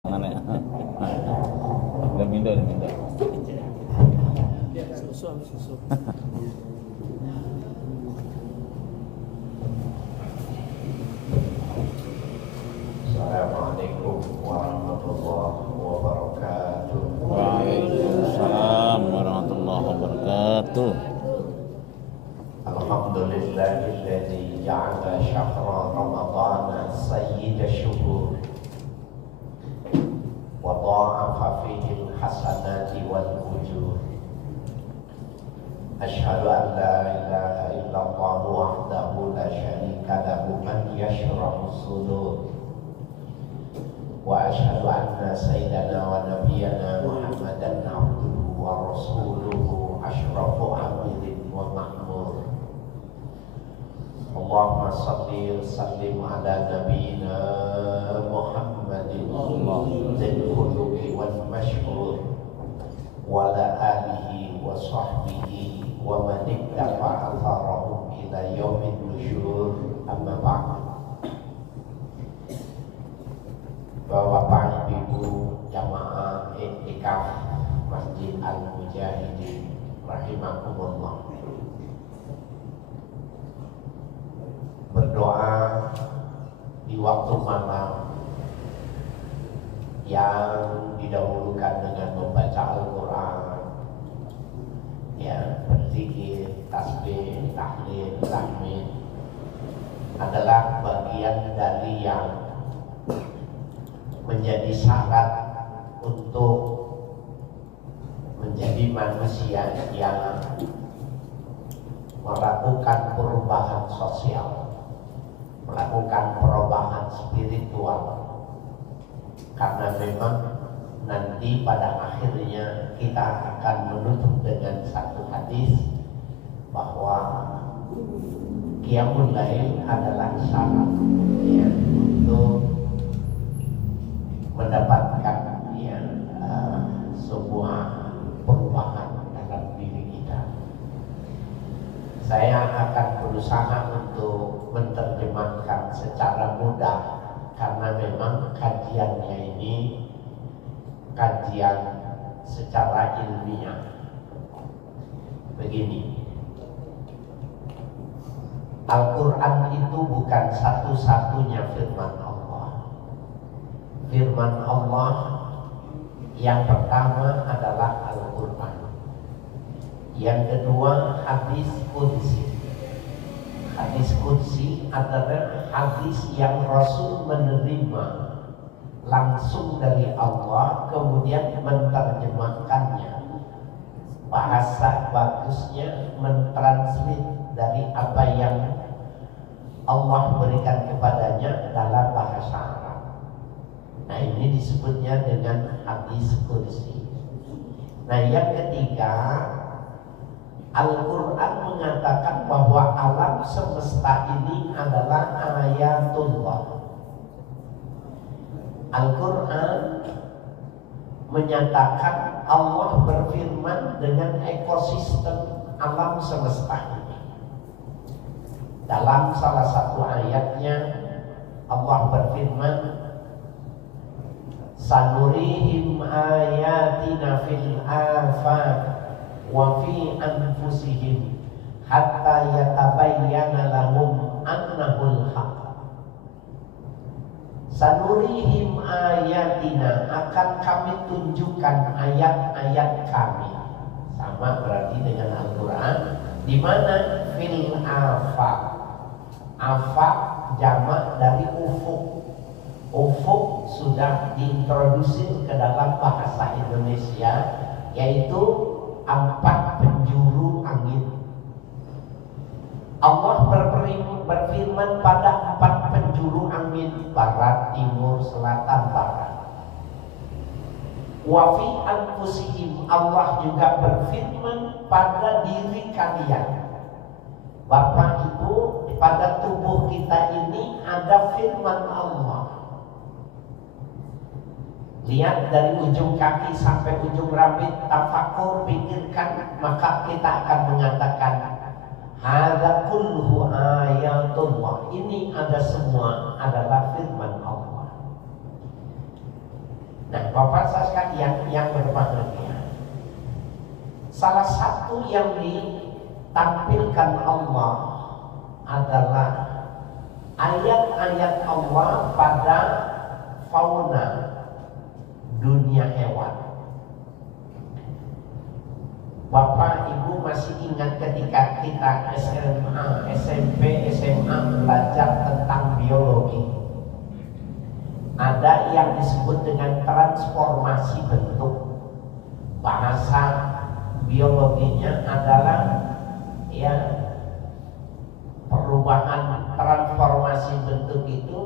Mana ya? Udah mindo. Susu. Assalamualaikum warahmatullahi wabarakatuh. Waalaikumsalam warahmatullahi wabarakatuh. Alhamdulillahilladzi ja'ala syahra ramadhana sayyida syukur wa dha'afa fihi al-hasanati wal ujur. Asyhadu an la ilaha illallah wahdahu la syarika lahu man yashrahu sudur. Wa asyhadu anna sayyidana wa nabiyyana Muhammadan abduhu wa rasuluhu asyrafu amirin wa ma'mur. Allahumma salli wa sallim ala nabiyyina Muhammadin dzil khuluqi wal mashhur wa ala alihi wa sahbihi wa man ittaba'a atharahum ila yaumin nusyur. Amma ba'd. Bapak Ibu jamaah i'tikaf Masjid Al-Mujahidin rahimakumullah, berdoa di waktu malam yang didahulukan dengan membaca Al-Quran, ya, berzikir, tasbih, tahlil, tahmid adalah bagian dari yang menjadi syarat untuk menjadi manusia yang melakukan perubahan sosial, melakukan perubahan spiritual. Karena memang nanti pada akhirnya kita akan menutup dengan satu hadis bahwa qiyamul lail adalah syarat ya, untuk mendapatkan sebuah perubahan dalam diri kita. Saya akan berusaha untuk menerjemahkan secara mudah karena memang kajiannya ini kajian secara ilmiah. Begini, Al-Quran itu bukan satu-satunya firman Allah. Firman Allah yang pertama adalah Al-Quran, yang kedua hadis qudsi. Hadis qudsi adalah hadis yang Rasul menerima langsung dari Allah kemudian menerjemahkannya. Bahasa bagusnya mentranslate dari apa yang Allah berikan kepadanya dalam bahasa Arab. Nah, ini disebutnya dengan hadis qudsi. Nah, yang ketiga, Al-Quran mengatakan bahwa alam semesta ini adalah ayatullah. Al-Quran menyatakan Allah berfirman dengan ekosistem alam semesta ini. Dalam salah satu ayatnya Allah berfirman, sanurihim ayatina fil afaq wa fi anfusihim hatta yatabayyana lahum annahul haq. Sanurihim ayatina, akan kami tunjukkan ayat-ayat kami. Sama berarti dengan Al-Quran. Di mana? Fil afaq. Afaq jamak dari ufuk. Ufuk sudah diintroduksi ke dalam bahasa Indonesia, yaitu 4 penjuru angin. Allah berfirman pada 4 penjuru angin, barat, timur, selatan, barat. Wa fi anfusihim, Allah juga berfirman pada diri kalian. Bapak Ibu, pada tubuh kita ini ada firman Allah. Lihat dari ujung kaki sampai ujung rambut, tafakur, pikirkan, maka kita akan mengatakan hadza kulluhu ayatullah. Ini ada semua adalah firman Allah. Nah, Bapak sekalian yang berbahagia, salah satu yang ditampilkan Allah adalah ayat-ayat Allah pada fauna dunia hewan. Bapak Ibu masih ingat ketika kita SMA, SMP, SMA belajar tentang biologi, ada yang disebut dengan transformasi bentuk. Bahasa biologinya adalah ya perubahan transformasi bentuk itu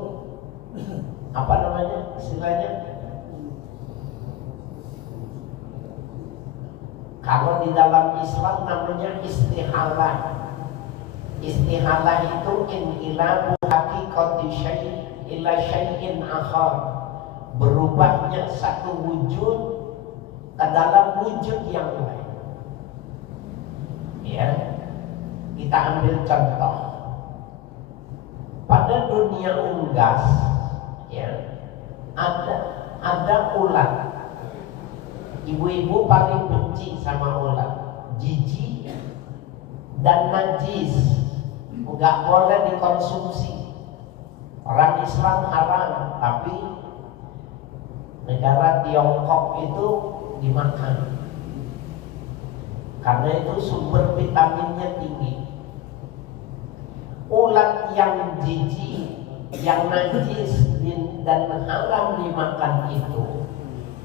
apa namanya istilahnya? Kalau di dalam Islam namanya istihalah. Istihalah itu inqilabu haqiqati syai' ila syai'in akhar. Berubahnya satu wujud ke dalam wujud yang lain. Ya. Kita ambil contoh. Pada dunia unggas ya, ada ulat. Ibu-ibu paling benci sama ulat, jijik dan najis, nggak boleh dikonsumsi. Orang Islam haram, tapi negara Tiongkok itu dimakan. Karena itu sumber vitaminnya tinggi. Ulat yang jijik, yang najis dan haram dimakan itu,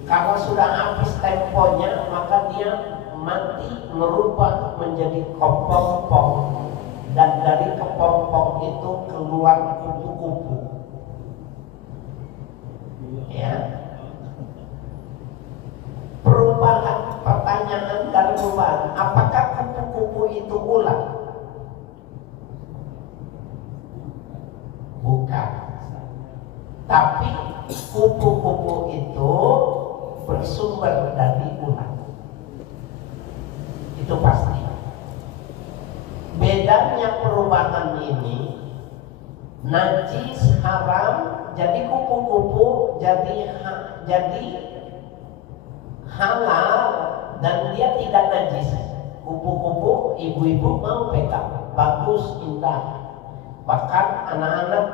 kalau sudah habis temponya maka dia mati, merubah menjadi kepompong, dan dari kepompong itu keluar kupu-kupu. Ya. Perubahan, pertanyaan dan perubahan, apakah kupu-kupu itu ulat? Bukan. Tapi kupu-kupu itu bersumber dari ulat. Itu pasti. Bedanya perubahan ini, najis haram, jadi kupu-kupu jadi halal dan dia tidak najis. Kupu-kupu ibu-ibu mau pegang, bagus, indah. Bahkan anak-anak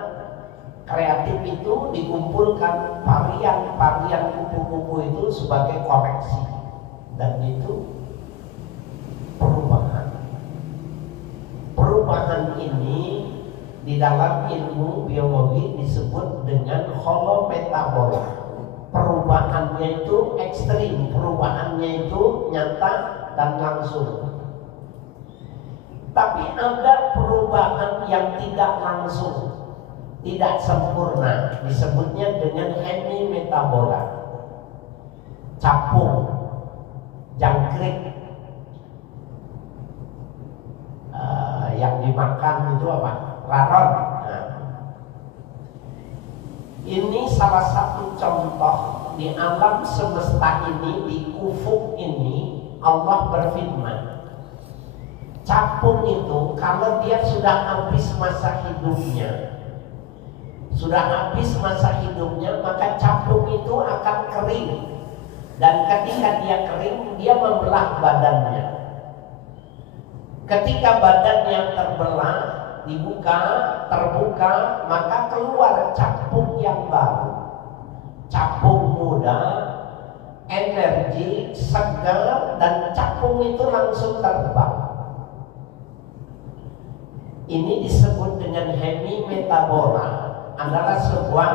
kreatif itu dikumpulkan varian-varian kupu-kupu itu sebagai koleksi, dan itu perubahan ini di dalam ilmu biologi disebut dengan holometabola. Perubahannya itu ekstrim, perubahannya itu nyata dan langsung. Tapi ada perubahan yang tidak langsung, tidak sempurna, disebutnya dengan hemimetabola. Capung, jangkrik, yang dimakan itu apa? Raron. Nah, ini salah satu contoh di alam semesta ini, di ufuk ini Allah berfirman, capung itu kalau dia sudah habis masa hidupnya, maka capung itu akan kering, dan ketika dia kering dia membelah badannya. Ketika badannya terbuka, maka keluar capung yang baru, capung muda, energi, segar, dan capung itu langsung terbang. Ini disebut dengan hemimetabola, adalah sebuah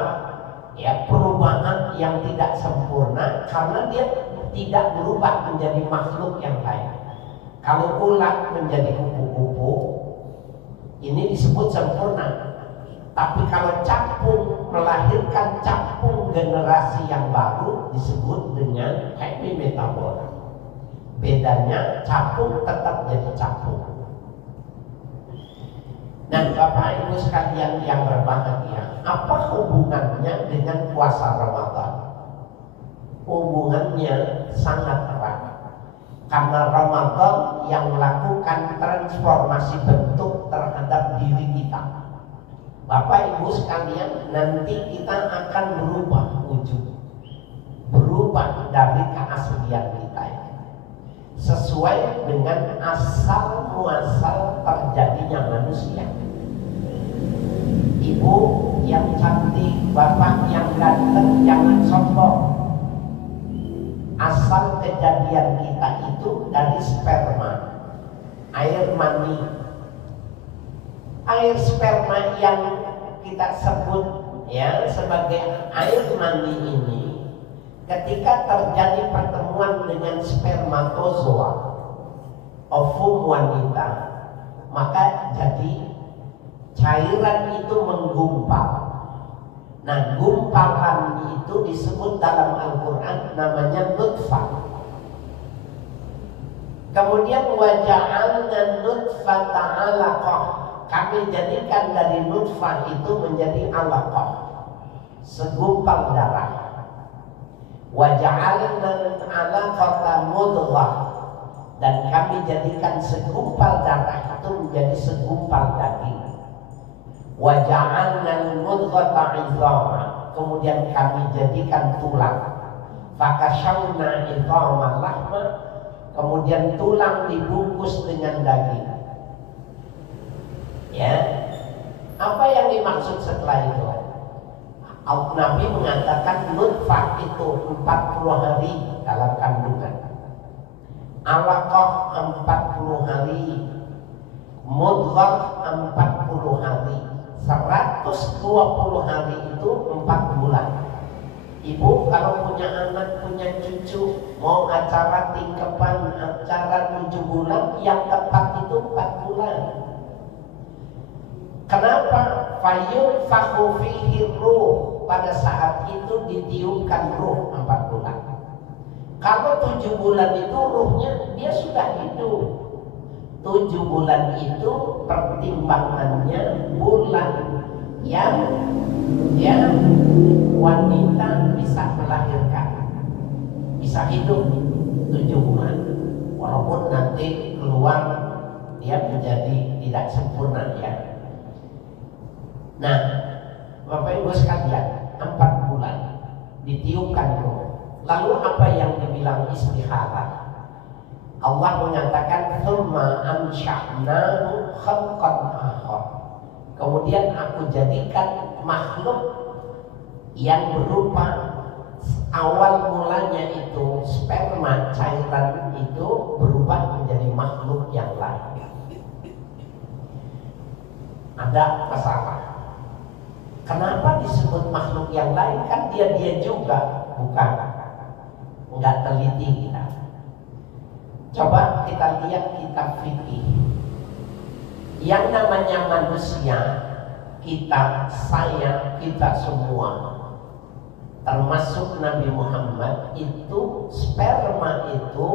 perubahan yang tidak sempurna karena dia tidak berubah menjadi makhluk yang lain. Kalau ulat menjadi kupu-kupu, ini disebut sempurna. Tapi kalau capung melahirkan capung generasi yang baru, disebut dengan hemimetabola. Bedanya capung tetap jadi capung. Nah, Bapak Ibu sekalian yang berbahagia, apa hubungannya dengan puasa Ramadan? Hubungannya sangat erat. Karena Ramadan yang melakukan transformasi bentuk terhadap diri kita. Bapak Ibu sekalian, nanti kita akan berubah wujud, dari keaslian kita ini, sesuai dengan asal muasal terjadinya manusia. Ibu yang cantik, bapak yang ganteng, jangan sombong. Asal kejadian kita itu dari sperma, air mani. Air sperma yang kita sebut ya sebagai air mani ini, ketika terjadi pertemuan dengan spermatozoa, ovum wanita, maka jadi cairan itu menggumpal. Nah, gumpalan itu disebut dalam Al-Quran namanya nutfah. Kemudian waja'alna nutfata 'alaqah, kami jadikan dari nutfah itu menjadi 'alaqah, segumpal darah. Waja'alna 'alaqata mudghah, dan kami jadikan segumpal darah itu menjadi segumpal daging. Waja'alna mudghata 'idhama, kemudian kami jadikan tulang. Fakashawna 'idhama lahma, kemudian tulang dibungkus dengan daging. Ya, apa yang dimaksud setelah itu? Nabi mengatakan nutfah itu 40 hari dalam kandungan, alaqah 40 hari, mudghah 40 hari, 120 hari itu 4 bulan. Ibu kalau punya anak, punya cucu, mau acara tingkepan, acara 7 bulan, yang tepat itu 4 bulan. Kenapa? Fayunfakhu fihi ruh, pada saat itu ditiupkan ruh 4 bulan. Kalau 7 bulan itu ruhnya dia sudah hidup. 7 bulan itu pertimbangannya bulan yang wanita bisa melahirkan, bisa hidup 7 bulan. Walaupun nanti keluar dia menjadi tidak sempurna ya. Nah, Bapak Ibu sekalian, 4 bulan ditiupkan ruh. Lalu apa yang dibilang istikharah? Allah mengatakan thumma ansha'nahu khalqan akhar. Kemudian aku jadikan makhluk yang berupa awal mulanya itu sperma, cairan itu berubah menjadi makhluk yang lain. Ada masalah. Kenapa disebut makhluk yang lain? Kan dia juga bukan. Enggak teliti kita. Coba kita lihat kitab fikih. Yang namanya manusia, kita, saya, kita semua, termasuk Nabi Muhammad, itu sperma itu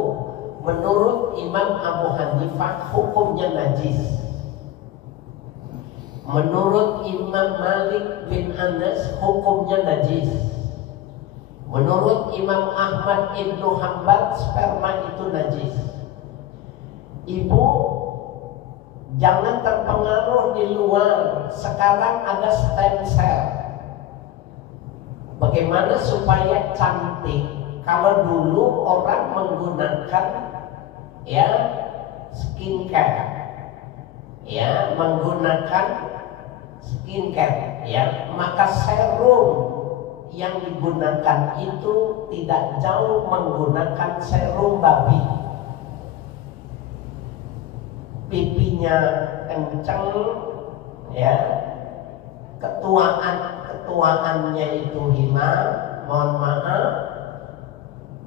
menurut Imam Abu Hanifah hukumnya najis. Menurut Imam Malik bin Anas hukumnya najis. Menurut Imam Ahmad Ibnu Hanbal sperma itu najis. Ibu jangan terpengaruh di luar. Sekarang ada stem cell. Bagaimana supaya cantik? Kalau dulu orang menggunakan ya skincare, ya menggunakan skincare, ya maka serum yang digunakan itu tidak jauh menggunakan serum babi. Pipinya kenceng, ya ketuaannya itu hilang, mohon maaf,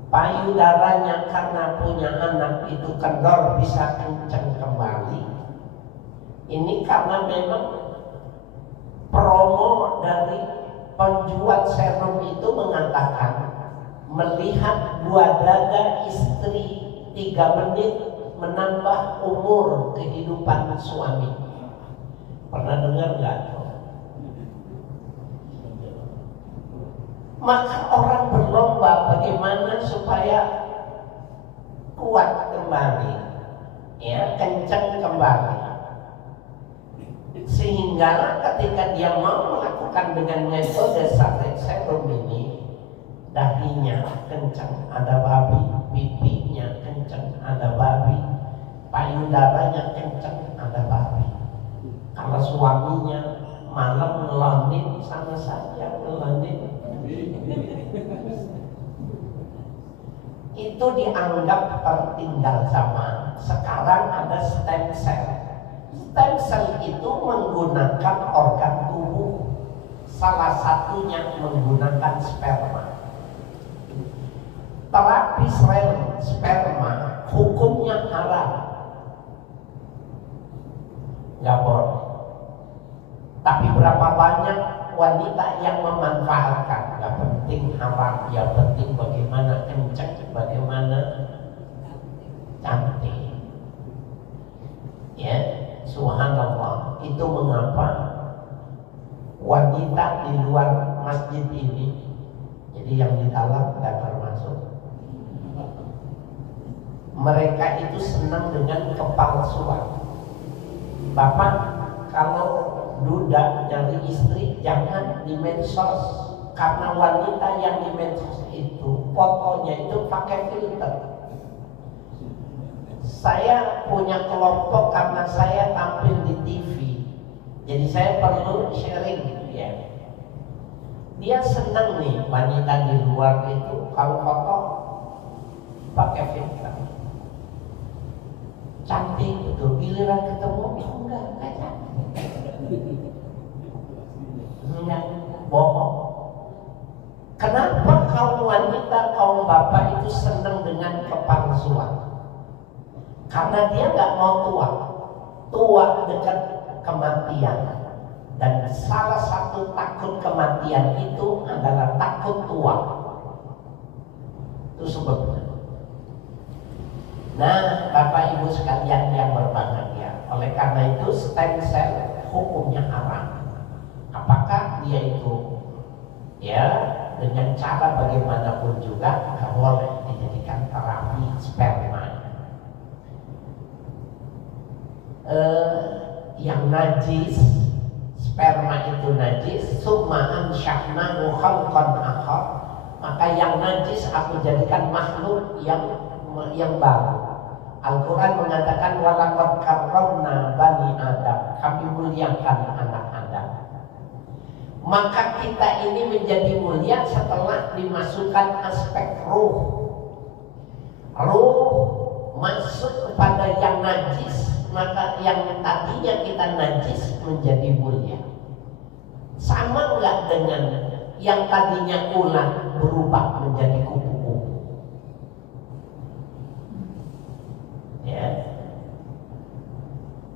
payudaranya karena punya anak itu kendor bisa kenceng kembali. Ini karena memang promo dari penjual serum itu mengatakan melihat buah dada istri 3 menit menambah umur kehidupan suami. Pernah dengar nggak? Maka orang berlomba bagaimana supaya kuat kembali, ya kencang kembali. Sehingga ketika dia mau melakukan dengan metode serum ini, dahinya kencang, ada babi, pipinya kencang, ada babi, payudaranya kencang, ada babi. Kalau suaminya malam ngelondit, sama saja ngelondit. Itu dianggap tertinggal zaman. Sekarang ada stem cell. Stem cell itu menggunakan organ tubuh, salah satunya menggunakan sperma. Terapi sperma hukumnya haram, nggak boleh. Tapi berapa banyak wanita yang memanfaatkan? Nggak penting haram, yang penting bagaimana kencang, bagaimana cantik. Ya, subhanallah. Itu mengapa wanita di luar masjid ini, jadi yang di dalam nggak termasuk, mereka itu senang dengan kepalsuan. Bapak kalau duda nyari istri jangan di medsos, karena wanita yang di medsos itu fotonya itu pakai filter. Saya punya kelompok karena saya tampil di TV, jadi saya perlu sharing ya. Dia senang nih wanita di luar itu kalau foto pakai filter, cantik betul. Giliran ketemu enggak cantik, enggak, bohong. Kenapa kaum wanita, kaum bapak itu senang dengan kepalsuan? Karena dia nggak mau tua dekat kematian. Dan salah satu takut kematian itu adalah takut tua. Itu sebabnya. Nah, Bapak Ibu sekalian yang berbahagia, oleh karena itu stem cell hukumnya haram. Apakah dia itu ya dengan cara bagaimanapun juga nggak boleh dijadikan terapi sperma. Yang najis, sperma itu najis, summa ansha'nahu khalqan akhar, maka yang najis aku jadikan makhluk yang baru. Al-Quran mengatakan walaqad karramna bani Adam, kami muliakan anak Adam. Maka kita ini menjadi mulia setelah dimasukkan aspek ruh. Ruh masuk kepada yang najis, maka yang tadinya kita najis menjadi mulia. Sama enggak dengan yang tadinya ulat berubah menjadi kupu-kupu? Ya.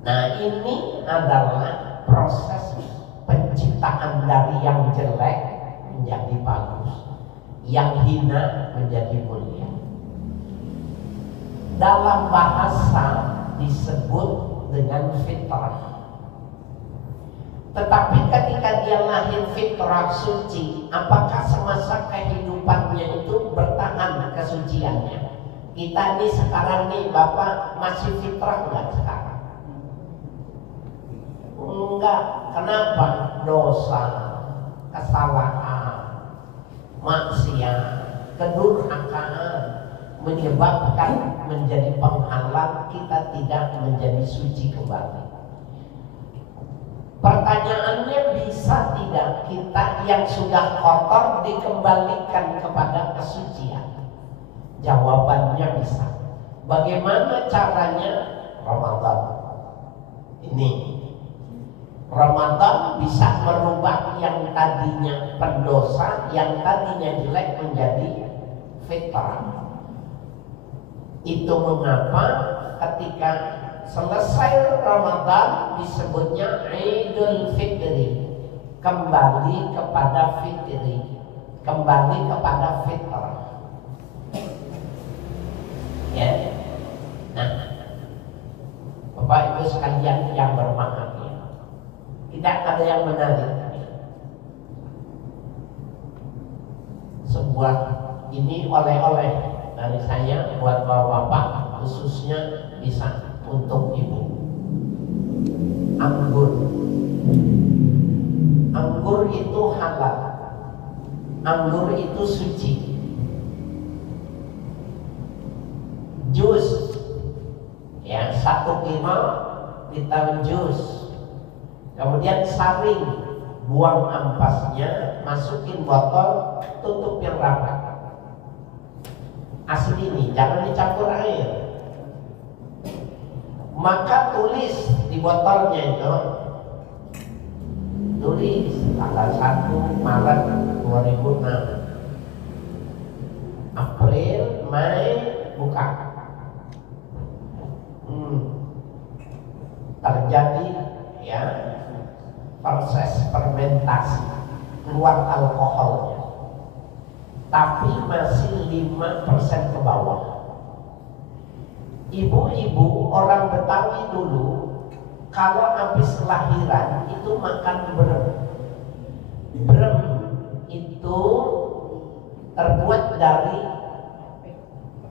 Nah, ini adalah proses penciptaan dari yang jelek menjadi bagus, yang hina menjadi mulia. Dalam bahasa disebut dengan fitrah. Tetapi ketika dia lahir fitrah suci, apakah semasa kehidupannya itu bertahan kesuciannya? Kita nih sekarang nih Bapak masih fitrah enggak sekarang? Enggak. Kenapa? Dosa, kesalahan, maksiat, kedurhakaan menyebabkan menjadi penghalang kita tidak menjadi suci kembali. Pertanyaannya, bisa tidak kita yang sudah kotor dikembalikan kepada kesucian? Jawabannya bisa. Bagaimana caranya? Ramadan. Ini Ramadan bisa merubah yang tadinya pendosa, yang tadinya jelek menjadi fitrah. Itu mengapa ketika selesai Ramadan disebutnya Idul Fitri, kembali kepada fitri, kembali kepada fitrah. Ya. Nah, Bapak Ibu sekalian yang berbahagia, tidak ada yang menarik. Sebuah ini oleh-oleh dari saya buat bapak-bapak, khususnya bisa untuk ibu. Anggur. Anggur itu halal. Anggur itu suci. 1 kilo kita jus, kemudian saring, buang ampasnya, masukin botol, tutup yang rapat. Asli ini, jangan dicampur air. Maka tulis di botolnya itu, tulis tanggal 1 Maret 2006, April, Mei, buka. Terjadi ya proses fermentasi, keluar alkoholnya, tapi masih 5% ke bawah. Ibu-ibu orang Betawi dulu kalau habis lahiran itu makan brem. Brem itu terbuat dari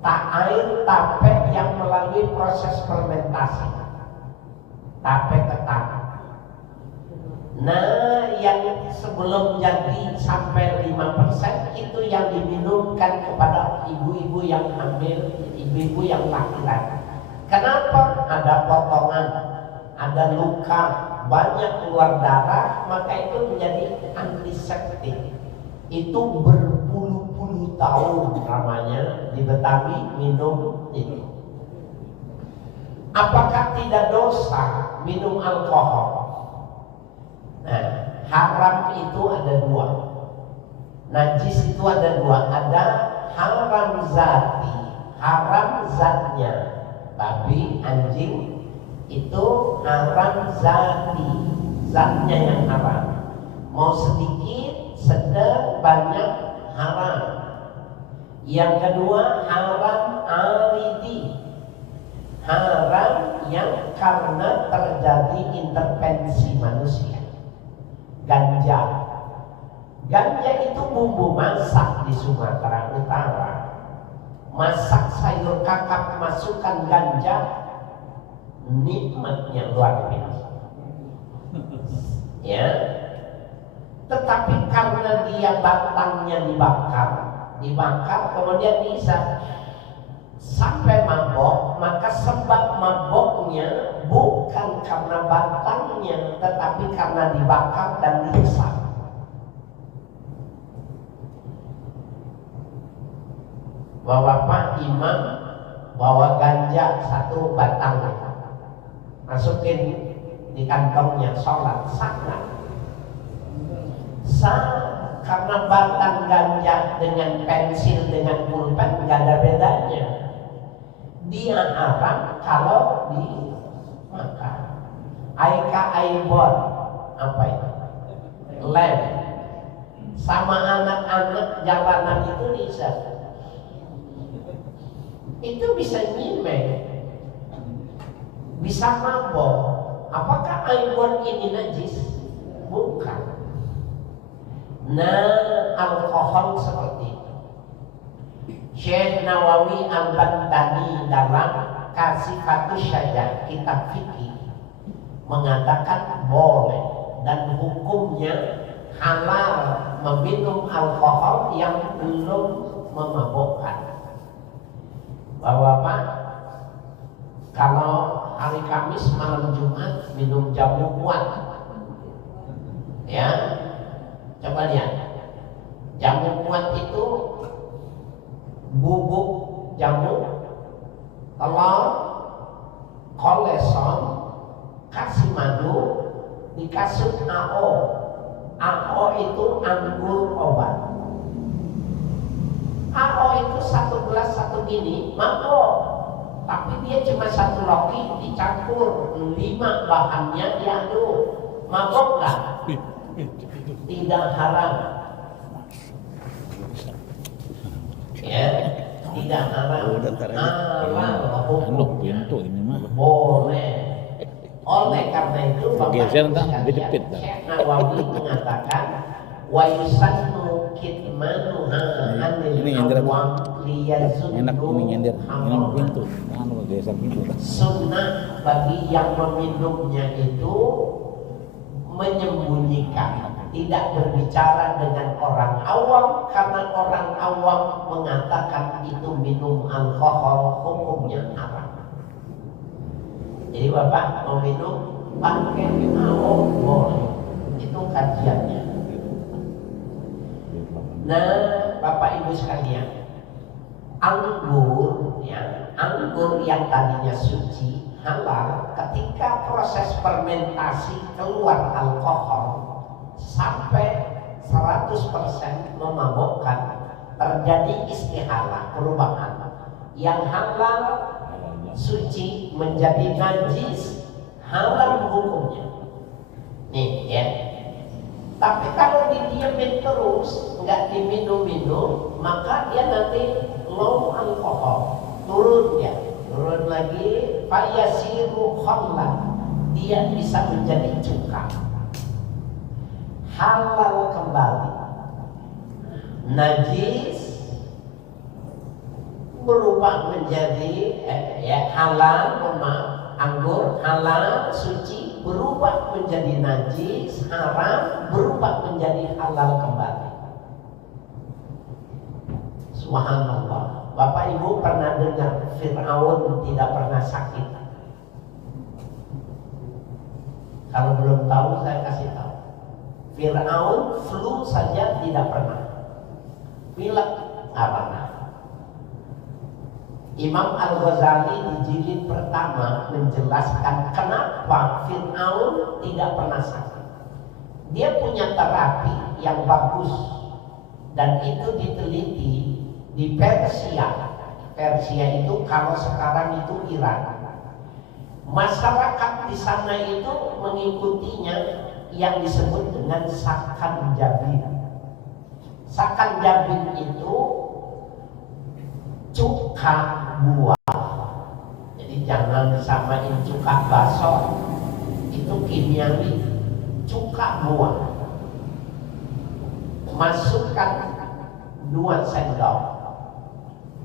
air tape yang melalui proses fermentasi, tape ketan. Nah, yang sebelum jadi sampai 5% itu yang diminumkan kepada ibu-ibu yang hamil, ibu-ibu yang lahiran. Kenapa? Ada potongan, ada luka, banyak keluar darah, maka itu menjadi antiseptik. Itu berpuluh-puluh tahun namanya di Betawi minum itu. Apakah tidak dosa minum alkohol? Nah, haram itu ada 2, najis itu ada 2, ada haram zati, haram zatnya, babi, anjing, itu haram zati, zatnya yang haram. Mau sedikit, sedang, banyak, haram. Yang kedua haram aridi, haram yang karena terjadi intervensi manusia. Ganja, ganja itu bumbu masak di Sumatera Utara. Masak sayur kakap, masukkan ganja, nikmatnya luar biasa. Ya, tetapi karena dia batangnya dibakar, kemudian bisa sampai mabok, maka sebab maboknya bukan karena batangnya, tetapi karena dibakar dan dihisap. Bapak imam bawa ganja 1 batang, masukin di kantongnya, sholat sangat karena batang ganja dengan pensil, dengan pulpen nggak ada bedanya. Dia haram kalau dimakan. Aika aibon, apa itu? Lem. Sama anak-anak jalanan itu bisa nyimeng, bisa mabok. Apakah aibon ini najis? Bukan. Nah, alkohol seperti itu. Syekh Nawawi Al-Bantani dalam Kasifatus Syajah, kitab fikih, mengatakan boleh dan hukumnya halal meminum alkohol yang belum memabukkan. Bapak, kalau hari Kamis malam Jumat minum jamu kuat, ya, coba lihat, jamu kuat itu bubuk jamu, telur, kolesterol, kasih madu, dikasih AO. AO itu anggur obat. AO itu 1 gelas 1 gini, mabok. Tapi dia cuma 1 loki dicampur 5 bahannya diaduk. Mabok nggak? Tidak haram. Ya, tidak haram. Boleh. Oleh karena itu Bapak Syekh Nawawi mengatakan wa yusannu kitmanuha anil awam liyazunnu sunnah bagi yang meminumnya itu menyembunyikan, tidak berbicara dengan orang awam, karena orang awam mengatakan itu minum alkohol hukumnya haram. Jadi bapak mau minum pakai mau boleh, itu kajiannya. Nah bapak ibu sekalian, anggur yang tadinya suci halal, ketika proses fermentasi keluar alkohol sampai 100% memabukkan, terjadi istihalah, perubahan. Yang halal suci menjadi najis, halal hukumnya. Nih ya. Tapi kalau didiamin terus, nggak diminum-minum, maka dia nanti low alkohol, turun lagi, fayasiru khamran, dia bisa menjadi cuka, halal kembali. Najis berubah menjadi halal, anggur halal suci berubah menjadi najis, haram berubah menjadi halal kembali. Subhanallah. Bapak Ibu pernah dengar Fir'aun tidak pernah sakit? Kalau belum tahu saya kasih tahu. Fir'aun flu saja tidak pernah, pilek nggak pernah. Imam Al-Ghazali di jilid pertama menjelaskan kenapa Fir'aun tidak pernah sakit. Dia punya terapi yang bagus, dan itu diteliti di Persia. Persia itu kalau sekarang itu Iran. Masyarakat di sana itu mengikutinya yang disebut dengan sakan jabin. Sakan jabin itu cuka buah. Jadi jangan disamain cuka bakso, itu kimiawi. Cuka buah, masukkan 2 sendok,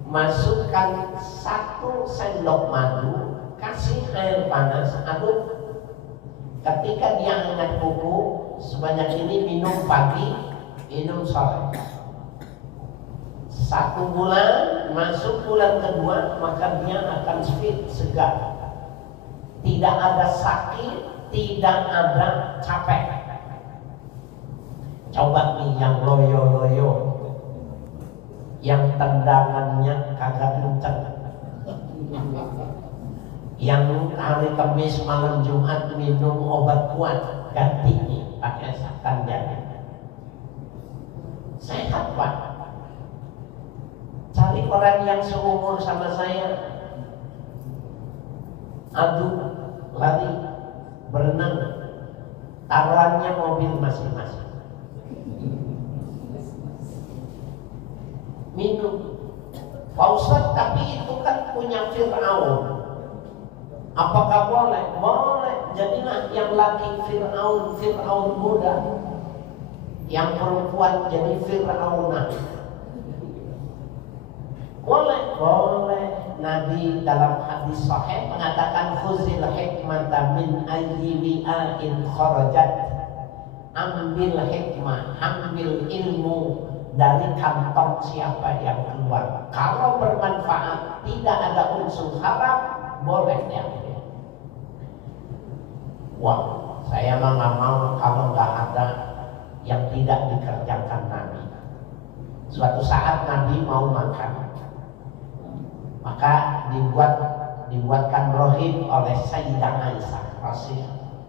masukkan 1 sendok madu, kasih air panas, aduk. Ketika dia hangat kuku sebanyak ini, minum pagi, minum sore. 1 bulan, masuk bulan kedua, maka dia akan fit, segar. Tidak ada sakit, tidak ada capek. Coba nih yang loyo-loyo, yang tendangannya kagak kenceng, yang hari Kamis malam Jumat minum obat kuat, ganti nih pakai sakan jabin. Sehat Pak. Cari orang yang seumur sama saya, adu, lari, berenang, taruhannya mobil masing-masing. Minum. Pak Ustadz, tapi itu kan punya Fir'aun. Apakah boleh? Boleh. Jadilah yang laki Fir'aun muda, yang perempuan jadi Fir'aunah. Boleh. Nabi dalam hadis sahih mengatakan khuzil hikmata min ayyi wi'ain kharajat. Ambil hikmah, ambil ilmu dari kantong siapa yang keluar. Kalau bermanfaat, tidak ada unsur haram, boleh diambil. Wah, saya mah nggak mau kalau nggak ada yang tidak dikerjakan Nabi. Suatu saat Nabi mau makan, maka dibuatkan rohib oleh Sayyidah Aisyah.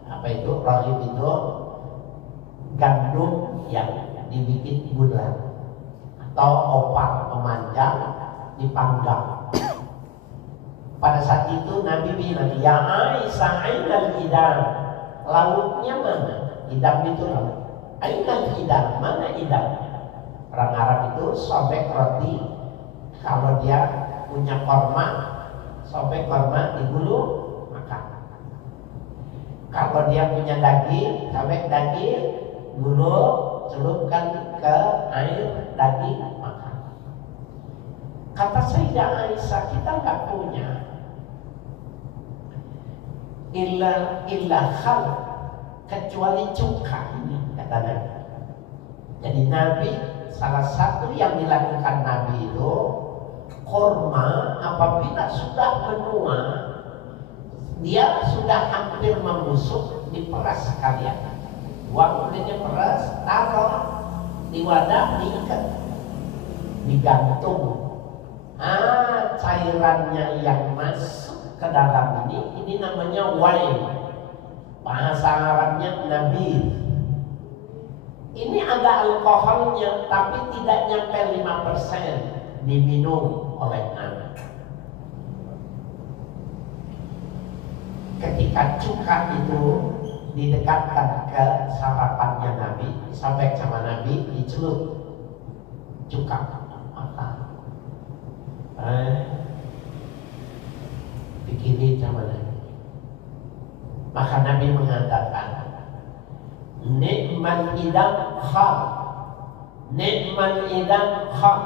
Apa itu rohib? Itu gandum yang dibikin bulat atau opal memanjang, dipanggang. Pada saat itu Nabi bilang, ya Aisyah, ainal idam, lauknya mana? Idam itu lauk. Ainal idam, mana idam? Orang Arab itu sobek roti, kalau dia punya korma, sobek korma digulung, makan. Kalau dia punya daging, sobek daging, gulung, celupkan ke air, daging, makan. Kata Sayyidah Aisyah, kita nggak punya illa khal, kecuali cuka ini, kata Nabi. Jadi Nabi, salah satu yang dilakukan Nabi itu, korma apabila sudah menua dia sudah hampir membusuk, diperas sekalian. Uang kulitnya peras, taruh di wadah, diikat, digantung. Cairannya yang masuk ke dalam ini namanya wine. Bahasa Arabnya nabir. Ini ada alkoholnya, tapi tidak nyampe 5%, diminum oleh anak. Ketika cuka itu didekatkan ke sarapannya Nabi, sampai sama Nabi, dicelup cuka mata. Pikirin sama Nabi. Maka Nabi mengatakan, Ni'mal idam kham, Ni'mal idam kham.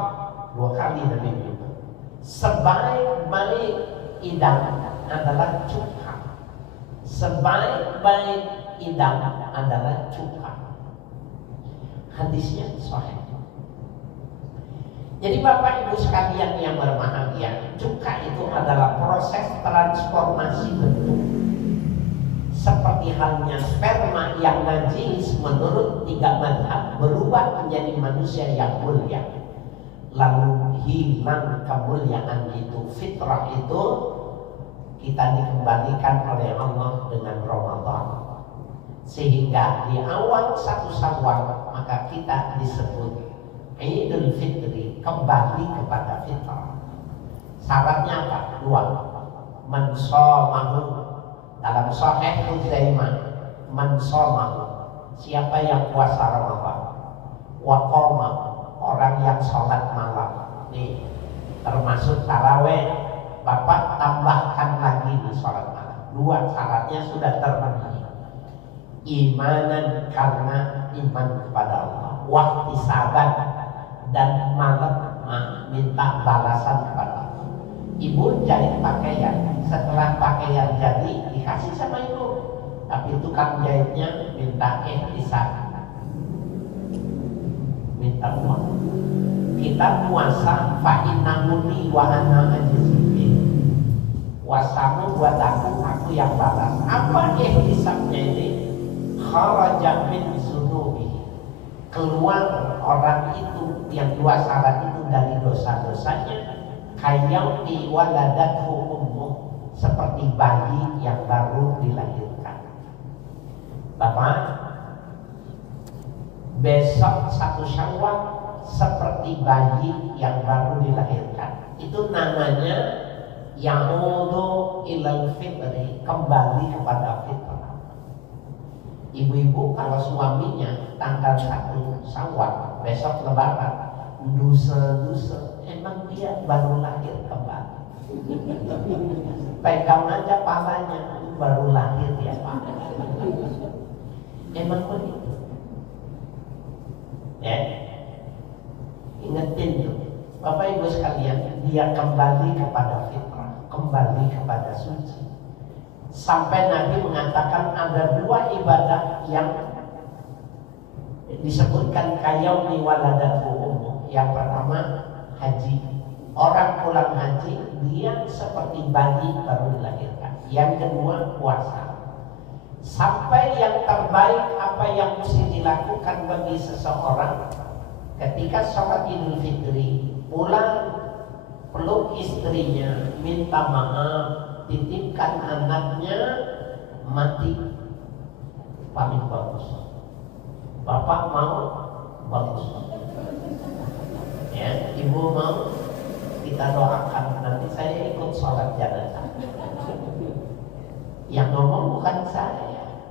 2 kali Nabi bilang, sebaik-baik idam adalah cuka. Sebaik-baik idam adalah cuka. Hadisnya sahih. Jadi Bapak Ibu sekalian yang berbahagia, cuka itu adalah proses transformasi bentuk. Seperti halnya sperma yang najis menurut 3 mazhab berubah menjadi manusia yang mulia. Lalu hilang kemuliaan itu, fitrah itu kita dikembalikan oleh Allah dengan Ramadan. Sehingga di awal 1 Syawal maka kita disebut Idul Fitri, kembali kepada fitrah. Syaratnya apa? 2. Man shamahu, dalam Sahih Huzaimah, man shamahu, siapa yang puasa Ramadan, wa qama, orang yang sholat malam. Nih termasuk tarawih, Bapak tambahkan lagi di sholat malam. 2 syaratnya sudah terpenuhi. Imanan, karena iman kepada Allah, wahtisaban, dan malam minta balasan kepada Allah. Ibu jahit pakaian, setelah pakaian jadi dikasih sama ibu, tapi tukang jahitnya minta ihtisan, minta uang. Kita puasa fa'inamuni wa ana ajzibin, puasamu buat aku yang balas. Apa ihtisannya ini? Kharaja min zunubi, keluar orang itu yang 2 syarat itu dari dosa-dosanya. Kayaumi waladathu ummuh, seperti bayi yang baru dilahirkan. Bapak, besok 1 Syawal seperti bayi yang baru dilahirkan. Itu namanya ya'udu ilal fitri, kembali kepada fitrah. Ibu-ibu kalau suaminya tanggal 1 Syawal besok lebaran dusa-dusa, emang dia baru lahir kembali. Pegang aja palanya, baru lahir dia Pak. Emang begitu. Ya, ingetin tuh Bapak Ibu sekalian, dia kembali kepada fitrah, kembali kepada suci. Sampai Nabi mengatakan ada 2 ibadah yang disebutkan kayaumi waladathu ummuh. Yang pertama haji. Orang pulang haji dia seperti bayi baru dilahirkan. Yang kedua puasa. Sampai yang terbaik apa yang mesti dilakukan bagi seseorang ketika sholat Idul Fitri, pulang peluk istrinya, minta maaf, titipkan anaknya, mati, paling bagus. Bapak mau, bagus. Ya, ibu mau, kita doakan, nanti saya ikut sholat jenazah. Yang ngomong bukan saya,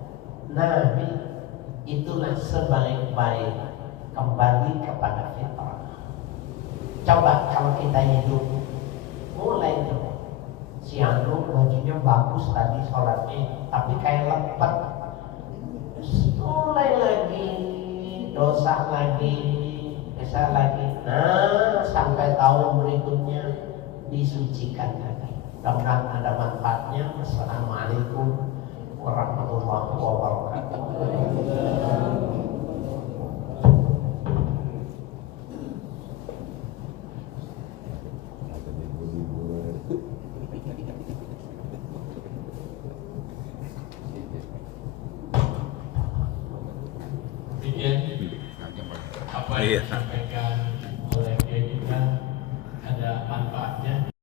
Nabi. Itulah sebaik-baik kembali kepada fitrah. Coba kalau kita hidup, mulai tuh si Anu bajunya bagus tadi sholatnya, tapi kayak lepet, mulai lagi dosa lagi, dosa lagi. Nah, sampai tahun berikutnya disucikan lagi. Mudah-mudahan ada manfaatnya. Assalamualaikum warahmatullahi wabarakatuh. Iya. menyampaikan